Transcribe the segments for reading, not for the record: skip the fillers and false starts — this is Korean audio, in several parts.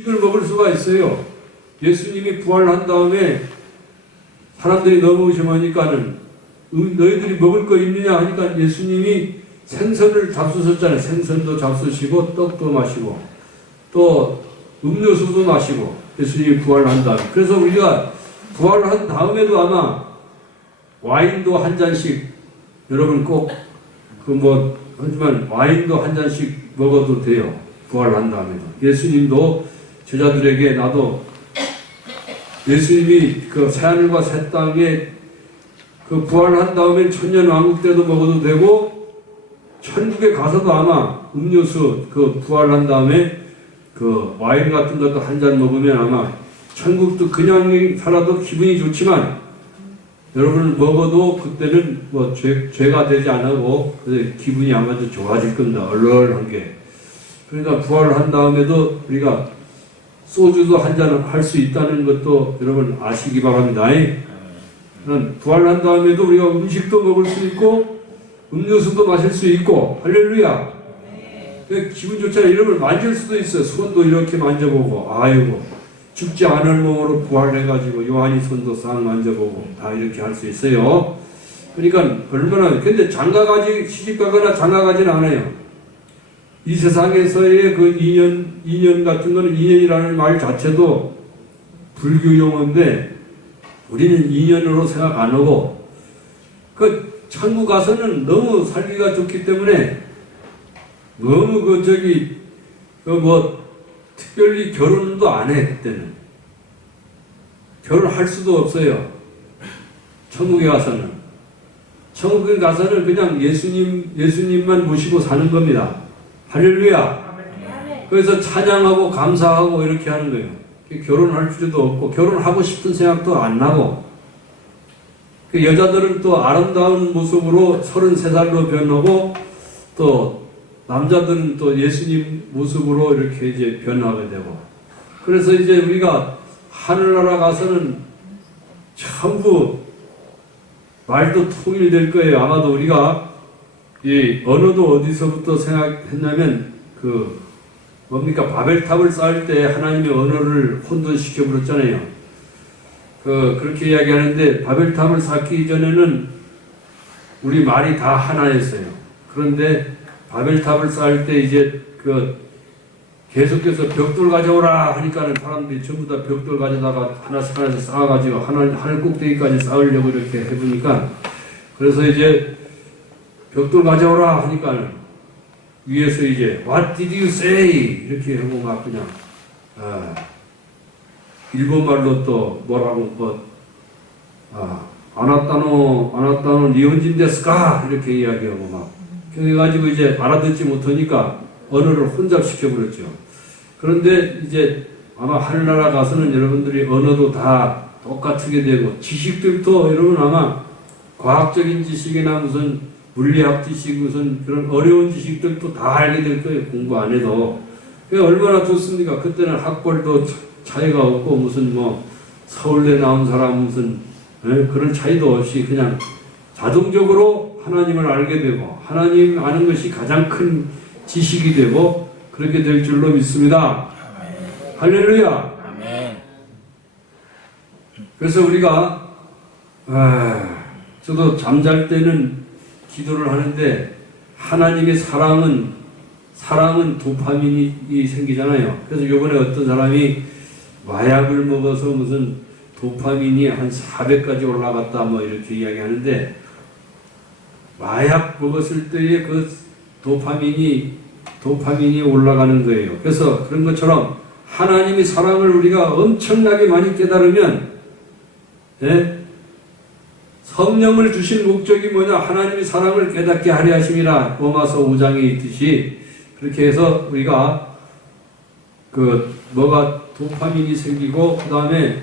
이걸 먹을 수가 있어요. 예수님이 부활한 다음에 사람들이 너무 의심하니까는 너희들이 먹을 거 있느냐 하니까 예수님이 생선을 잡수셨잖아요. 생선도 잡수시고 떡도 마시고 또 음료수도 마시고 예수님이 부활한 다음에. 그래서 우리가 부활한 다음에도 아마 와인도 한 잔씩 여러분 꼭 하지만 와인도 한 잔씩 먹어도 돼요. 부활한 다음에도. 예수님도 제자들에게 나도 예수님이 그 새하늘과 새 땅에 그 부활한 다음에 천년왕국 때도 먹어도 되고 천국에 가서도 아마 음료수 그 부활한 다음에 그 와인 같은 것도 한 잔 먹으면 아마 천국도 그냥 살아도 기분이 좋지만 여러분 먹어도 그때는 뭐 죄가 되지 않고 기분이 아마 좀 좋아질 겁니다. 얼얼한 게. 그러니까 부활한 다음에도 우리가 소주도 한 잔 할 수 있다는 것도 여러분 아시기 바랍니다. 부활한 다음에도 우리가 음식도 먹을 수 있고 음료수도 마실 수 있고 할렐루야. 기분 좋잖아요. 이런 걸 만질 수도 있어요. 손도 이렇게 만져보고 아이고 죽지 않을 몸으로 부활해가지고 요한이 손도 싹 만져보고 다 이렇게 할 수 있어요. 그러니까 얼마나 근데 장가가지 시집가거나 장가가지는 않아요. 이 세상에서의 그 인연 같은 거는 인연이라는 말 자체도 불교 용어인데 우리는 인연으로 생각 안 하고 그 천국 가서는 너무 살기가 좋기 때문에 너무 특별히 결혼도 안 해. 그때는 결혼할 수도 없어요. 천국에 가서는 그냥 예수님만 모시고 사는 겁니다. 할렐루야. 그래서 찬양하고 감사하고 이렇게 하는 거예요. 결혼할 필요도 없고 결혼하고 싶은 생각도 안 나고 그 여자들은 또 아름다운 모습으로 33살로 변하고 또 남자들은 또 예수님 모습으로 이렇게 이제 변하게 되고 그래서 이제 우리가 하늘나라 가서는 전부 말도 통일될 거예요. 아마도 우리가 이 언어도 어디서부터 생각했냐면 바벨탑을 쌓을 때 하나님의 언어를 혼돈시켜 버렸잖아요. 그렇게 이야기하는데 바벨탑을 쌓기 전에는 우리 말이 다 하나였어요. 그런데 바벨탑을 쌓을 때 이제 계속해서 벽돌 가져오라 하니까는 사람들이 전부 다 벽돌 가져다가 하나씩 쌓아가지고 하늘 꼭대기까지 쌓으려고 이렇게 해보니까 그래서 이제 벽돌 가져오라 하니까는 위에서 이제 What did you say? 이렇게 하고 막 그냥 일본말로 또 뭐라고 아나타노 니혼진 데스까? 이렇게 이야기하고 막 그래가지고 이제 알아듣지 못하니까 언어를 혼잡시켜버렸죠. 그런데 이제 아마 하늘나라 가서는 여러분들이 언어도 다 똑같게 되고 지식들도 여러분 아마 과학적인 지식이나 무슨 물리학 지식 무슨 그런 어려운 지식들도 다 알게 될 거예요. 공부 안 해도. 그게 얼마나 좋습니까? 그때는 학벌도 차이가 없고 무슨 서울대 나온 사람 무슨 그런 차이도 없이 그냥 자동적으로 하나님을 알게 되고 하나님 아는 것이 가장 큰 지식이 되고 그렇게 될 줄로 믿습니다. 아멘. 할렐루야. 아멘. 그래서 우리가 저도 잠잘 때는 기도를 하는데 하나님의 사랑은 도파민이 생기잖아요. 그래서 요번에 어떤 사람이 마약을 먹어서 무슨 도파민이 한 400까지 올라갔다 이렇게 이야기하는데 마약 먹었을 때의 그 도파민이 올라가는 거예요. 그래서 그런 것처럼 하나님의 사랑을 우리가 엄청나게 많이 깨달으면 성령을 주신 목적이 뭐냐? 하나님의 사랑을 깨닫게 하려 하심이라 로마서 5장에 있듯이 그렇게 해서 우리가 도파민이 생기고 그 다음에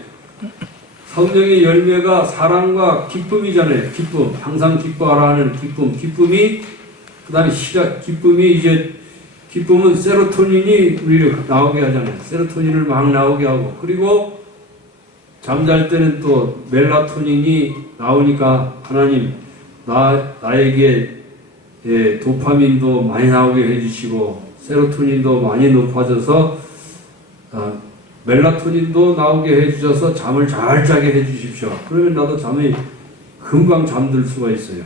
성령의 열매가 사랑과 기쁨이잖아요. 기쁨. 항상 기뻐하라 하는 기쁨이 그 다음에 기쁨은 세로토닌이 우리를 나오게 하잖아요. 세로토닌을 막 나오게 하고 그리고 잠잘 때는 또 멜라토닌이 나오니까 하나님 나에게 도파민도 많이 나오게 해주시고 세로토닌도 많이 높아져서 멜라토닌도 나오게 해주셔서 잠을 잘 자게 해주십시오. 그러면 나도 잠이 금방 잠들 수가 있어요.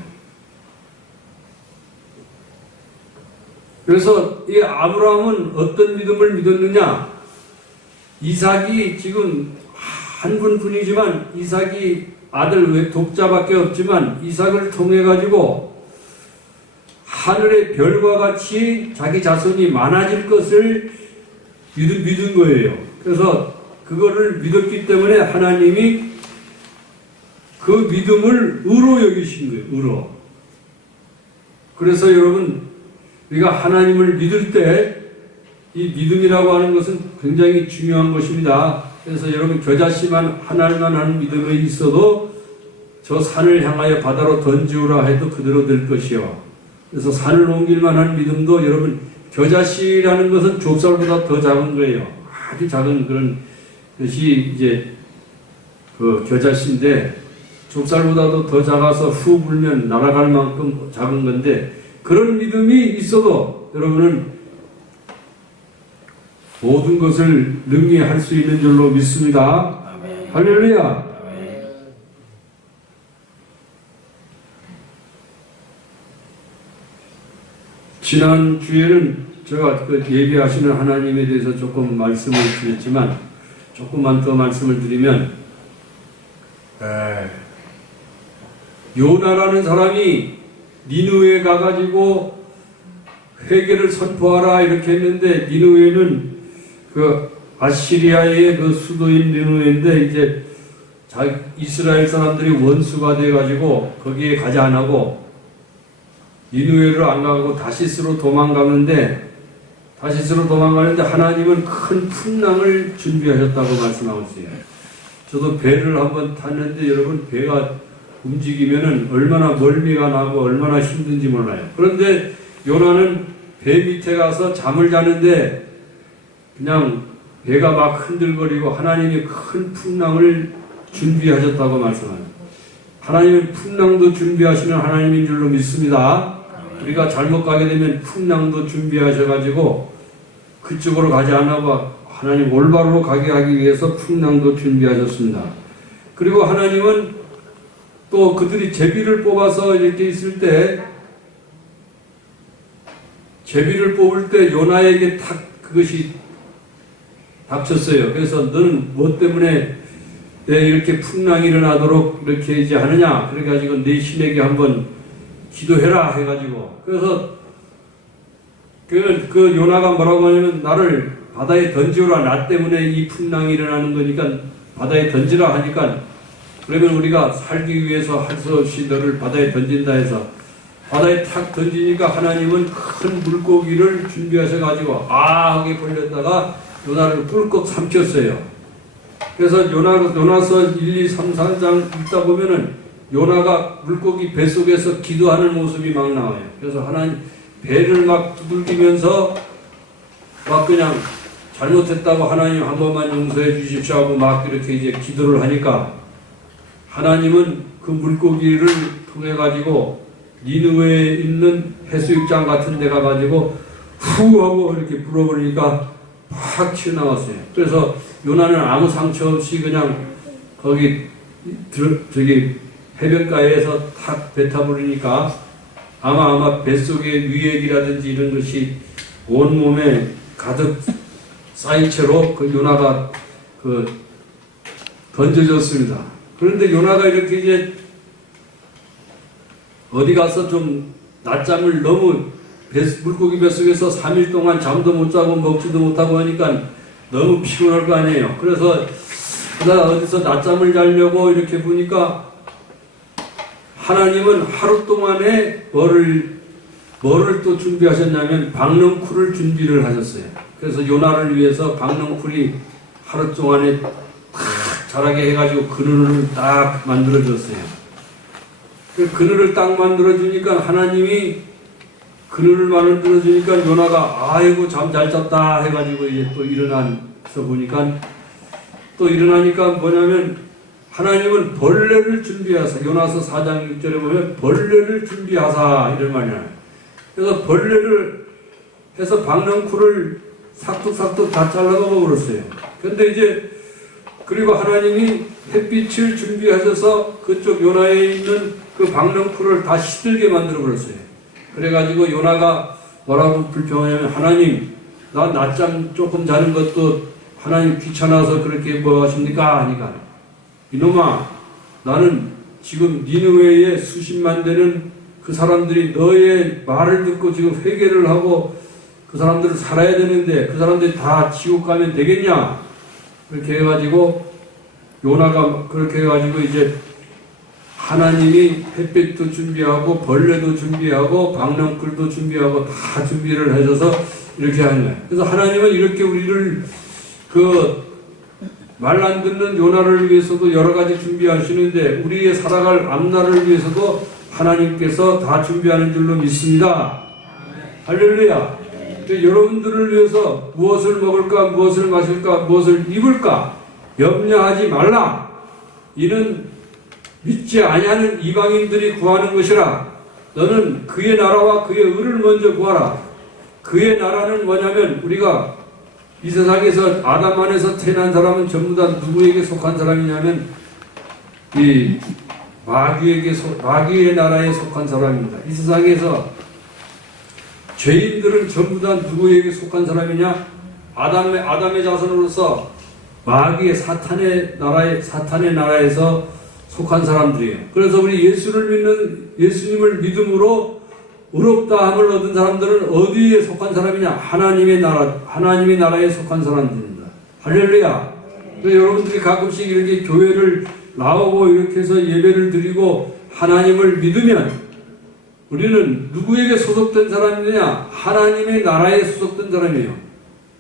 그래서 이 아브라함은 어떤 믿음을 믿었느냐? 이삭이 지금 한 분뿐이지만 이삭이 아들 외 독자밖에 없지만 이삭을 통해 가지고 하늘의 별과 같이 자기 자손이 많아질 것을 믿은 거예요. 그래서 그거를 믿었기 때문에 하나님이 그 믿음을 의로 여기신 거예요. 의로. 그래서 여러분 우리가 하나님을 믿을 때 이 믿음이라고 하는 것은 굉장히 중요한 것입니다. 그래서 여러분 겨자씨만 하나만 하는 믿음에 있어도 저 산을 향하여 바다로 던지우라 해도 그대로 될 것이요. 그래서 산을 옮길만 한 믿음도 여러분 겨자씨라는 것은 좁쌀보다 더 작은 거예요. 아주 작은 그런 것이 이제 그 겨자씨인데 좁쌀보다도 더 작아서 후 불면 날아갈 만큼 작은 건데 그런 믿음이 있어도 여러분은 모든 것을 능히 할 수 있는 줄로 믿습니다. 아멘. 할렐루야. 아멘. 지난 주에는 제가 그 예비하시는 하나님에 대해서 조금 말씀을 드렸지만 조금만 더 말씀을 드리면 요나라는 사람이 니느웨에 가가지고 회개를 선포하라 이렇게 했는데 니느웨는 그 아시리아의 그 수도인 니느웨인데 이제 이스라엘 사람들이 원수가 돼가지고 거기에 가지 안 하고 니느웨를 안 가고 다시스로 도망가는데 하나님은 큰 풍랑을 준비하셨다고 말씀하고 있어요. 저도 배를 한번 탔는데 여러분 배가 움직이면은 얼마나 멀미가 나고 얼마나 힘든지 몰라요. 그런데 요나는 배 밑에 가서 잠을 자는데 그냥 배가 막 흔들거리고 하나님이 큰 풍랑을 준비하셨다고 말씀합니다. 하나님은 풍랑도 준비하시는 하나님인 줄로 믿습니다. 우리가 잘못 가게 되면 풍랑도 준비하셔가지고 그쪽으로 가지 않아봐 하나님 올바로 가게 하기 위해서 풍랑도 준비하셨습니다. 그리고 하나님은 또 그들이 제비를 뽑아서 이렇게 있을 때 제비를 뽑을 때 요나에게 탁 그것이 닥쳤어요. 그래서 너는 뭐 때문에 이렇게 풍랑이 일어나도록 이렇게 이제 하느냐? 그래가지고 네 신에게 한번 기도해라 해가지고 그래서 그 요나가 뭐라고 하냐면 나를 바다에 던지오라 나 때문에 이 풍랑이 일어나는 거니까 바다에 던지라 하니까 그러면 우리가 살기 위해서 할 수 없이 너를 바다에 던진다 해서 바다에 탁 던지니까 하나님은 큰 물고기를 준비하셔가지고 하게 벌렸다가 요나를 꿀꺽 삼켰어요. 그래서 요나서 1, 2, 3, 4장 읽다 보면은 요나가 물고기 뱃속에서 기도하는 모습이 막 나와요. 그래서 하나님 배를 막 두들기면서 막 그냥 잘못했다고 하나님 한 번만 용서해 주십시오 하고 막 이렇게 이제 기도를 하니까 하나님은 그 물고기를 통해 가지고 니느웨에 있는 해수욕장 같은 데 가가지고 후 하고 이렇게 불어버리니까 확 튀어나왔어요. 그래서 요나는 아무 상처 없이 그냥 거기 저기 해변가에서 탁 뱉어버리니까 아마 뱃속에 위액이라든지 이런 것이 온몸에 가득 쌓인 채로 그 요나가 던져졌습니다. 그런데 요나가 이렇게 이제 어디 가서 좀 낮잠을 너무 물고기 뱃속에서 3일 동안 잠도 못 자고 먹지도 못하고 하니까 너무 피곤할 거 아니에요. 그래서 어디서 낮잠을 자려고 이렇게 보니까 하나님은 하루 동안에 뭐를 또 준비하셨냐면 박넝쿨을 준비를 하셨어요. 그래서 요나를 위해서 박넝쿨이 하루 동안에 탁 자라게 해가지고 그늘을 딱 만들어줬어요. 그 그늘을 딱 만들어주니까 하나님이 그늘을 만들어주니까 요나가 아이고 잠 잘 잤다 해가지고 이제 또 일어나서 보니까 또 일어나니까 뭐냐면 하나님은 벌레를 준비하사 요나서 4장 6절에 보면 벌레를 준비하사 이런 말이야. 그래서 벌레를 해서 박넝쿨을 삭둑삭둑 다 잘라 먹어버렸어요. 근데 이제 그리고 하나님이 햇빛을 준비하셔서 그쪽 요나에 있는 그 박넝쿨을 다 시들게 만들어 버렸어요. 그래가지고 요나가 뭐라고 불평하냐면, 하나님, 나 낮잠 조금 자는 것도 하나님 귀찮아서 그렇게 뭐 하십니까? 하니까, 이놈아, 나는 지금 니느웨에 수십만 되는 그 사람들이 너의 말을 듣고 지금 회개를 하고 그 사람들을 살아야 되는데 그 사람들이 다 지옥 가면 되겠냐? 그렇게 해가지고 요나가 그렇게 해가지고 이제 하나님이 햇빛도 준비하고 벌레도 준비하고 박넝쿨도 준비하고 다 준비를 해줘서 이렇게 하는 거예요. 그래서 하나님은 이렇게 우리를 그 말 안 듣는 요나를 위해서도 여러 가지 준비하시는데 우리의 살아갈 앞날을 위해서도 하나님께서 다 준비하는 줄로 믿습니다. 할렐루야. 여러분들을 위해서 무엇을 먹을까, 무엇을 마실까, 무엇을 입을까 염려하지 말라. 이는 믿지 아니하는 이방인들이 구하는 것이라. 너는 그의 나라와 그의 의를 먼저 구하라. 그의 나라는 뭐냐면, 우리가 이 세상에서 아담 안에서 태어난 사람은 전부 다 누구에게 속한 사람이냐면 이 마귀의 나라에 속한 사람입니다. 이 세상에서 죄인들은 전부 다 누구에게 속한 사람이냐? 아담의 자손으로서 마귀의 사탄의 나라에서 속한 사람들이에요. 그래서 우리 예수님을 믿음으로 의롭다 함을 얻은 사람들은 어디에 속한 사람이냐? 하나님의 나라에 속한 사람들입니다. 할렐루야. 여러분들이 가끔씩 이렇게 교회를 나오고 이렇게 해서 예배를 드리고 하나님을 믿으면 우리는 누구에게 소속된 사람이냐? 하나님의 나라에 소속된 사람이에요.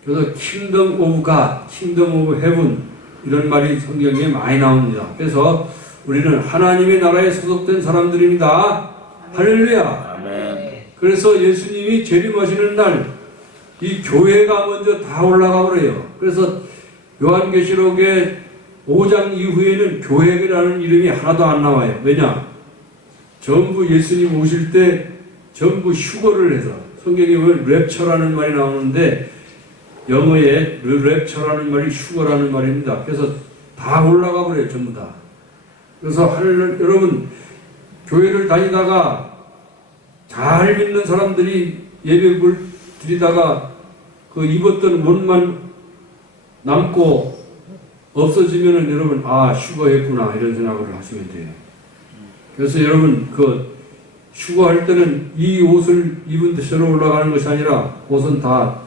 그래서 킹덤 오브 갓, 킹덤 오브 헤븐 이런 말이 성경에 많이 나옵니다. 그래서 우리는 하나님의 나라에 소속된 사람들입니다. 할렐루야. 아멘. 그래서 예수님이 재림하시는 날 이 교회가 먼저 다 올라가 버려요. 그래서 요한계시록의 5장 이후에는 교회라는 이름이 하나도 안 나와요. 왜냐? 전부 예수님 오실 때 전부 휴거를 해서, 성경에 보면 랩처라는 말이 나오는데 영어에 랩처라는 말이 휴거라는 말입니다. 그래서 다 올라가 버려요. 전부 다. 그래서 여러분 교회를 다니다가 잘 믿는 사람들이 예배를 드리다가 그 입었던 옷만 남고 없어지면은 여러분 휴거했구나 이런 생각을 하시면 돼요. 그래서 여러분 그 휴거할 때는 이 옷을 입은 듯으로 올라가는 것이 아니라 옷은 다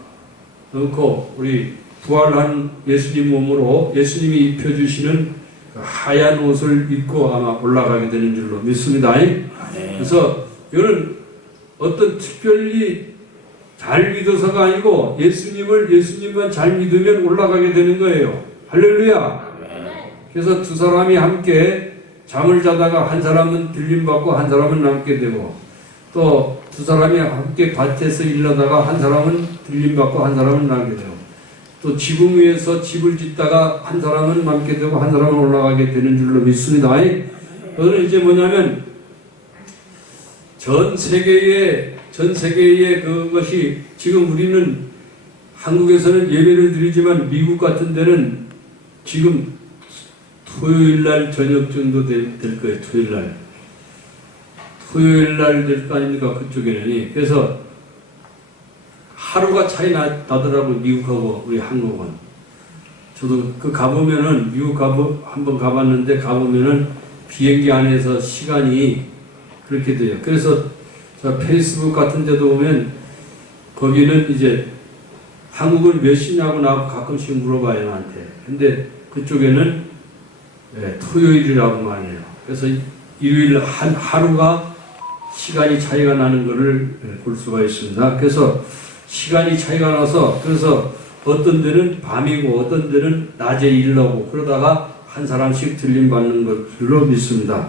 넣고 우리 부활한 예수님 몸으로 예수님이 입혀주시는 그 하얀 옷을 입고 아마 올라가게 되는 줄로 믿습니다. 그래서 이거는 어떤 특별히 잘 믿어서가 아니고 예수님만 잘 믿으면 올라가게 되는 거예요. 할렐루야. 그래서 두 사람이 함께 잠을 자다가 한 사람은 들림받고 한 사람은 남게 되고, 또 두 사람이 함께 밭에서 일하다가 한 사람은 들림받고 한 사람은 남게 되고, 또 지붕 위에서 집을 짓다가 한 사람은 남게 되고 한 사람은 올라가게 되는 줄로 믿습니다. 그거는 이제 뭐냐면 전 세계의 그것이 지금 우리는 한국에서는 예배를 드리지만 미국 같은 데는 지금 토요일날 저녁 정도 될 거예요. 토요일날 될 거 아닙니까? 그쪽에는. 그래서 하루가 차이 나더라고요. 미국하고 우리 한국은. 저도 가보면은 미국 한번 가봤는데 가보면은 비행기 안에서 시간이 그렇게 돼요. 그래서 페이스북 같은 데도 보면 거기는 이제 한국은 몇 시냐고 나하고 가끔씩 물어봐요, 나한테. 근데 그쪽에는 토요일이라고 말해요. 그래서 일요일 하루가 시간이 차이가 나는 것을 볼 수가 있습니다. 그래서 시간이 차이가 나서 그래서 어떤 데는 밤이고 어떤 데는 낮에 일하고 그러다가 한 사람씩 들림받는 것으로 믿습니다.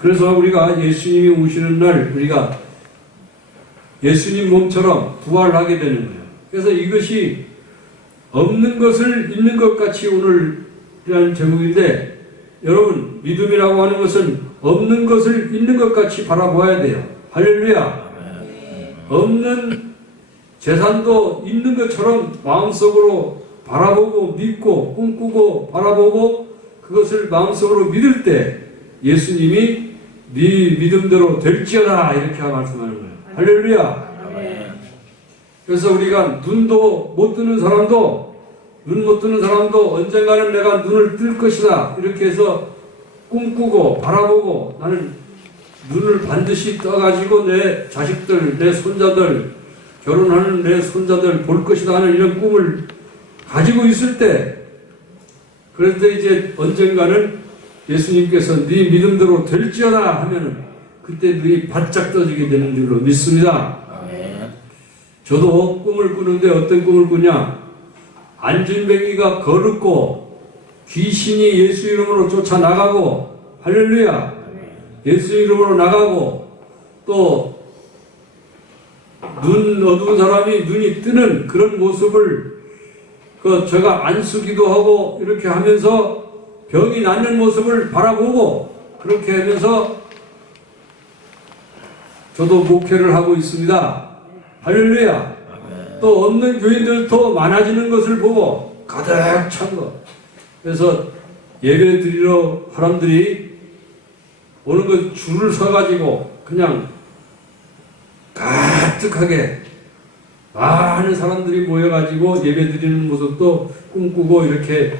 그래서 우리가 예수님이 오시는 날 우리가 예수님 몸처럼 부활하게 되는 거예요. 그래서 이것이 없는 것을 있는 것 같이 오늘이라는 제목인데, 여러분 믿음이라고 하는 것은 없는 것을 있는 것 같이 바라보아야 돼요. 할렐루야. 없는 재산도 있는 것처럼 마음속으로 바라보고 믿고 꿈꾸고 바라보고 그것을 마음속으로 믿을 때 예수님이 네 믿음대로 될지어다 이렇게 말씀하는 거예요. 할렐루야. 그래서 우리가 눈도 못 뜨는 사람도 눈 못 뜨는 사람도 언젠가는 내가 눈을 뜰 것이다 이렇게 해서 꿈꾸고 바라보고 나는 눈을 반드시 떠가지고 내 자식들 내 손자들 결혼하는 내 손자들 볼 것이다 하는 이런 꿈을 가지고 있을 때 그럴 때 이제 언젠가는 예수님께서 네 믿음대로 될지어다 하면은 그때 눈이 바짝 떠지게 되는 줄로 믿습니다. 저도 꿈을 꾸는데 어떤 꿈을 꾸냐? 안진뱅이가 거룩고 귀신이 예수 이름으로 쫓아나가고 할렐루야 예수 이름으로 나가고 또 눈 어두운 사람이 눈이 뜨는 그런 모습을 제가 안수기도 하고 이렇게 하면서 병이 낫는 모습을 바라보고 그렇게 하면서 저도 목회를 하고 있습니다. 할렐루야. 또 없는 교인들도 많아지는 것을 보고 가득 찬 것. 그래서 예배 드리러 사람들이 오는 것 줄을 서가지고 그냥 가득하게 많은 사람들이 모여가지고 예배 드리는 모습도 꿈꾸고 이렇게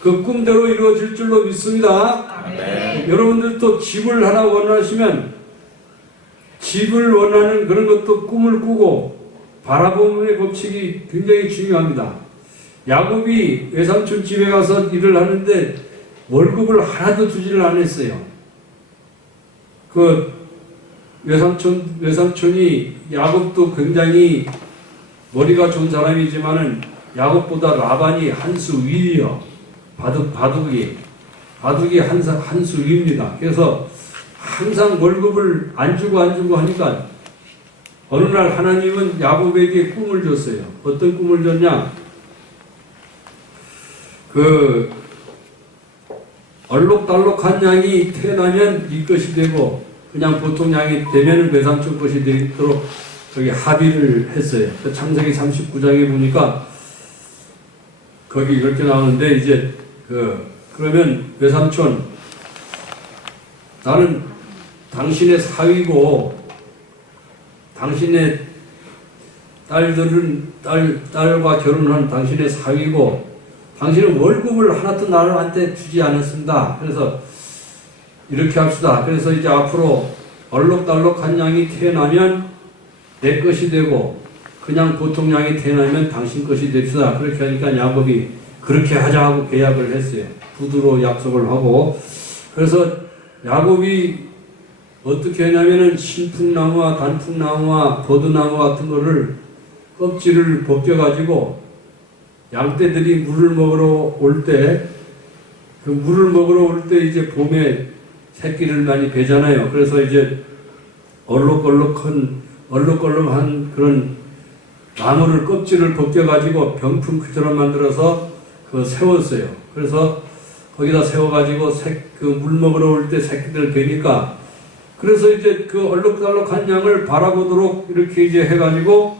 그 꿈대로 이루어질 줄로 믿습니다. 여러분들도 집을 하나 원하시면 집을 원하는 그런 것도 꿈을 꾸고 바라봄의 법칙이 굉장히 중요합니다. 야곱이 외삼촌 집에 가서 일을 하는데 월급을 하나도 주지를 않았어요. 그 외삼촌이 야곱도 굉장히 머리가 좋은 사람이지만은 야곱보다 라반이 한 수 위요. 바둑이 한 수 위입니다. 그래서 항상 월급을 안 주고 하니까 어느 날 하나님은 야곱에게 꿈을 줬어요. 어떤 꿈을 줬냐? 얼룩달룩한 양이 태어나면 네 것이 되고 그냥 보통 양이 되면 외삼촌 것이 되도록 저기 합의를 했어요. 창세기 39장에 보니까 거기 이렇게 나오는데 이제 그러면 외삼촌 나는 당신의 사위고 당신의 딸과 결혼한 당신의 사위고 당신은 월급을 하나도 나한테 주지 않았습니다. 그래서 이렇게 합시다. 그래서 이제 앞으로 얼룩달룩한 양이 태어나면 내 것이 되고 그냥 보통 양이 태어나면 당신 것이 됩시다. 그렇게 하니까 야곱이 그렇게 하자 하고 계약을 했어요. 부두로 약속을 하고. 그래서 야곱이 어떻게 하냐면은 신풍나무와 단풍나무와 버드나무 같은 거를 껍질을 벗겨가지고 양떼들이 물을 먹으러 올 때 그 물을 먹으러 올 때 이제 봄에 새끼를 많이 베잖아요. 그래서 이제 얼룩얼룩한 그런 나무를 껍질을 벗겨가지고 병풍처럼 만들어서 세웠어요. 그래서 거기다 세워가지고 물 먹으러 올 때 새끼들 베니까 그래서 이제 그 얼룩달룩한 양을 바라보도록 이렇게 이제 해가지고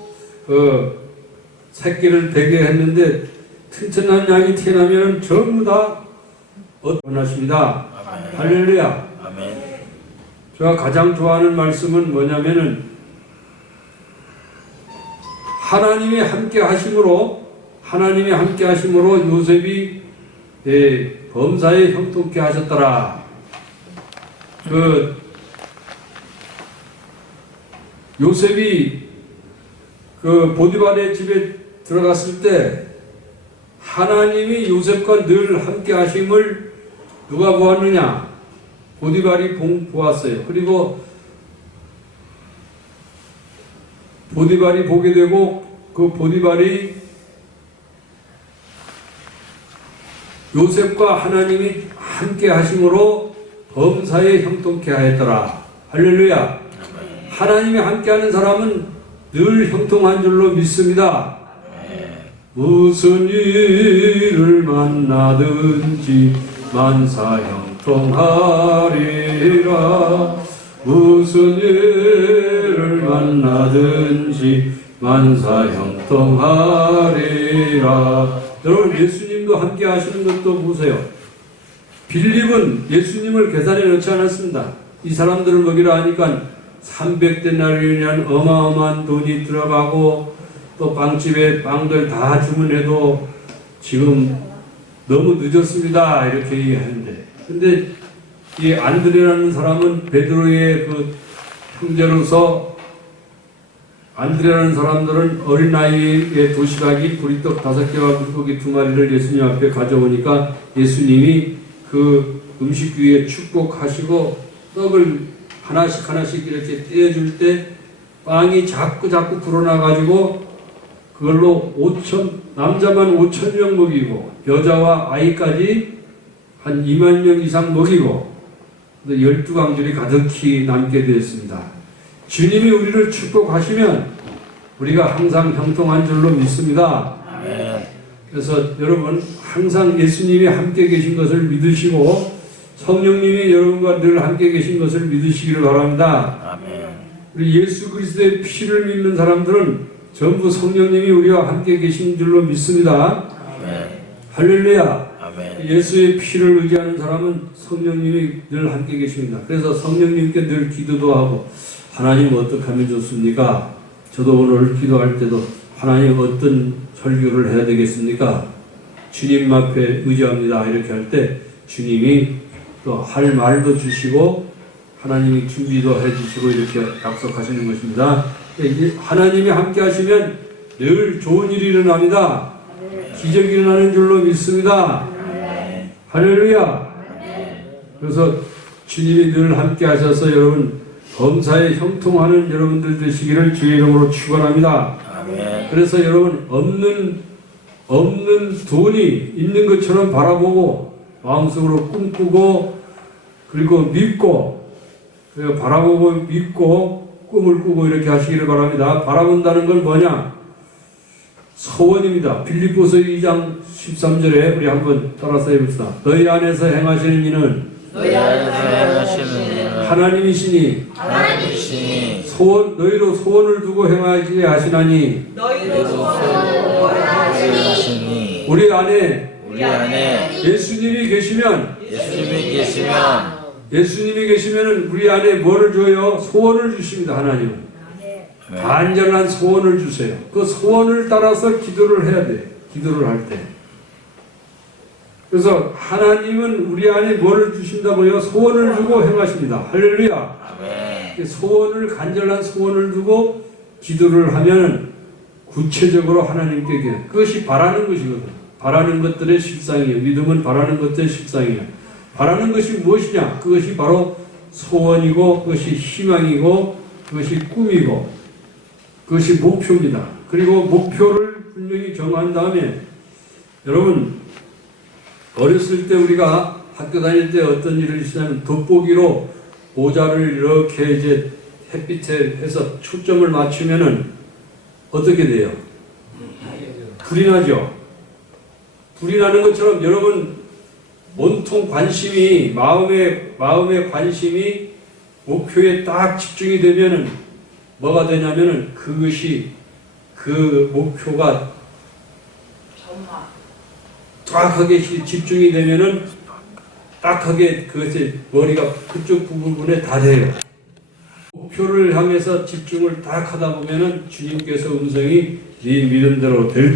새끼를 베게 했는데 튼튼한 양이 태어나면 전부 다 원하십니다. 할렐루야. 아멘. 제가 가장 좋아하는 말씀은 뭐냐면은 하나님이 함께 하심으로 요셉이 범사에 형통케 하셨더라. 요셉이 보디발의 집에 들어갔을 때 하나님이 요셉과 늘 함께 하심을 누가 보았느냐? 보디발이 보았어요. 그리고 보디발이 보게 되고 그 보디발이 요셉과 하나님이 함께 하심으로 범사에 형통케 하였더라. 할렐루야. 하나님이 함께하는 사람은 늘 형통한 줄로 믿습니다. 무슨 일을 만나든지 만사 형통하리라. 무슨 일을 만나든지 만사 형통하리라. 여러분 예수님도 함께 하시는 것도 보세요. 빌립은 예수님을 계산에 넣지 않았습니다. 이 사람들을 먹이라 하니까 300데나리온이라는 어마어마한 돈이 들어가고 또 빵집에 빵들 다 주문해도 지금 너무 늦었습니다 이렇게 얘기하는데, 근데 이 안드레라는 사람은 베드로의 그 형제로서, 안드레라는 사람들은 어린 나이에 도시락이 보리떡 5개와 물고기 2마리를 예수님 앞에 가져오니까 예수님이 그 음식 위에 축복하시고 떡을 하나씩 이렇게 떼어줄 때 빵이 자꾸 불어나가지고 그걸로 남자만 5,000명 먹이고 여자와 아이까지 한 2만 명 이상 먹이고 12강줄이 가득히 남게 되었습니다. 주님이 우리를 축복하시면 우리가 항상 형통한 줄로 믿습니다. 그래서 여러분 항상 예수님이 함께 계신 것을 믿으시고 성령님이 여러분과 늘 함께 계신 것을 믿으시기를 바랍니다. 우리 예수 그리스도의 피를 믿는 사람들은 전부 성령님이 우리와 함께 계신 줄로 믿습니다. 할렐루야. 예수의 피를 의지하는 사람은 성령님이 늘 함께 계십니다. 그래서 성령님께 늘 기도도 하고, 하나님 어떻게 하면 좋습니까? 저도 오늘 기도할 때도 하나님 어떤 설교를 해야 되겠습니까? 주님 앞에 의지합니다 이렇게 할 때 주님이 또 할 말도 주시고 하나님이 준비도 해주시고 이렇게 약속하시는 것입니다. 하나님이 함께 하시면 늘 좋은 일이 일어납니다. 기적이 일어나는 줄로 믿습니다. 할렐루야. 그래서 주님이 늘 함께 하셔서 여러분 범사에 형통하는 여러분들 되시기를 주의 이름으로 축원합니다. 그래서 여러분 없는 돈이 있는 것처럼 바라보고 마음속으로 꿈꾸고 그리고 믿고, 바라보고 믿고 꿈을 꾸고 이렇게 하시기를 바랍니다. 바라본다는 건 뭐냐? 소원입니다. 빌립보서 2장 13절에 우리 한번 따라서 해봅시다. 너희 안에서 행하시는 이는 하나님이시니 너희로 소원을 두고 행하게 하시나니 우리 안에 예수님이 계시면 우리 안에 뭐를 줘요? 소원을 주십니다. 하나님은 간절한 소원을 주세요. 그 소원을 따라서 기도를 해야 돼. 기도를 할 때. 그래서 하나님은 우리 안에 뭐를 주신다고요? 소원을 주고 행하십니다. 할렐루야. 간절한 소원을 두고 기도를 하면 구체적으로 하나님께 그것이 바라는 것이거든. 바라는 것들의 실상이에요. 믿음은 바라는 것들의 실상이에요. 바라는 것이 무엇이냐? 그것이 바로 소원이고, 그것이 희망이고, 그것이 꿈이고, 그것이 목표입니다. 그리고 목표를 분명히 정한 다음에, 여러분 어렸을 때 우리가 학교 다닐 때 어떤 일을 있으냐면 돋보기로 모자를 이렇게 이제 햇빛에 해서 초점을 맞추면은 어떻게 돼요? 불이 나죠. 불이 나는 것처럼 여러분 온통 관심이 마음의 관심이 목표에 딱 집중이 되면은 뭐가 되냐면은 그것이 그 목표가 정확하게 집중이 되면은 딱하게 그것이 머리가 그쪽 부분에 닿아요. 목표를 향해서 집중을 딱 하다 보면은 주님께서 음성이 네 믿음대로 될